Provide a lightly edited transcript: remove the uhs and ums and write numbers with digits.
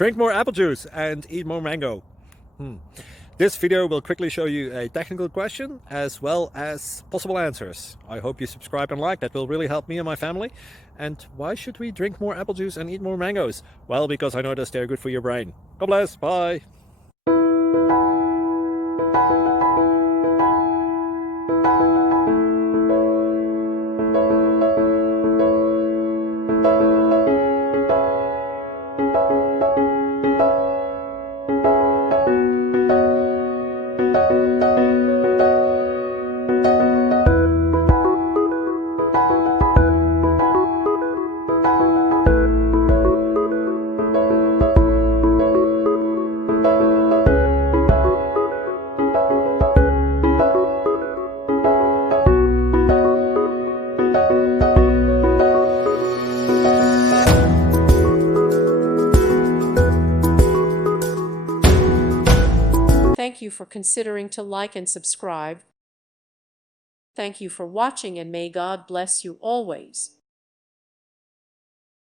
Drink more apple juice and eat more mango. This video will quickly show you a technical question as well as possible answers. I hope you subscribe and like, that will really help me and my family. And why should we drink more apple juice and eat more mangoes? Well, because I noticed they're good for your brain. God bless, bye. Thank you for considering to like and subscribe. Thank you for watching, and may God bless you always.